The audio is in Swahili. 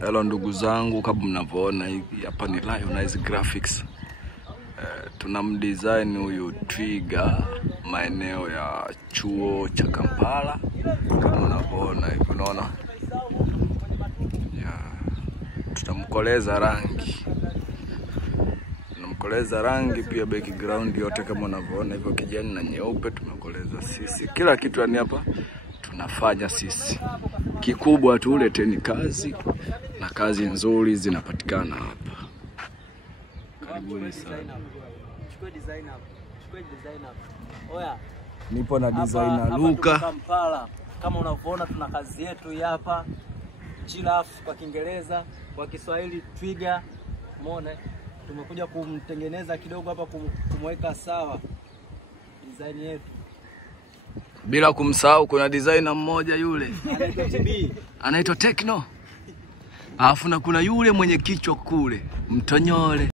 Hello ndugu zangu, kama mnavyoona hivi hapa ni Lionize Graphics. Tunamdesign huyu twiga maeneo ya chuo cha Kampala. Kama unavyoona hivi, unaona? Tutamkoleza rangi. Tunamkoleza rangi pia, background yote kama unavyoona hivyo, kijani na nyeupe tumekoleza sisi. Kila kitu yani hapa tunafanya sisi. Kikubwa tu uleteni kazi, na kazi nzuri zinapatikana hapa. Karibuni sana. Chukua designer. Oya, Nipo na designer Luka. Kampala. Kama unavyoona tuna kazi yetu hapa. Giraffe kwa Kiingereza, kwa Kiswahili twiga. Umeona? Tumekuja kumtengeneza kidogo hapa, kumweka sawa design yetu. Bila kumsahau kuna designer mmoja yule anaitwa Tekno. Alafu na kuna yule mwenye kichwa kule, Mtonyole.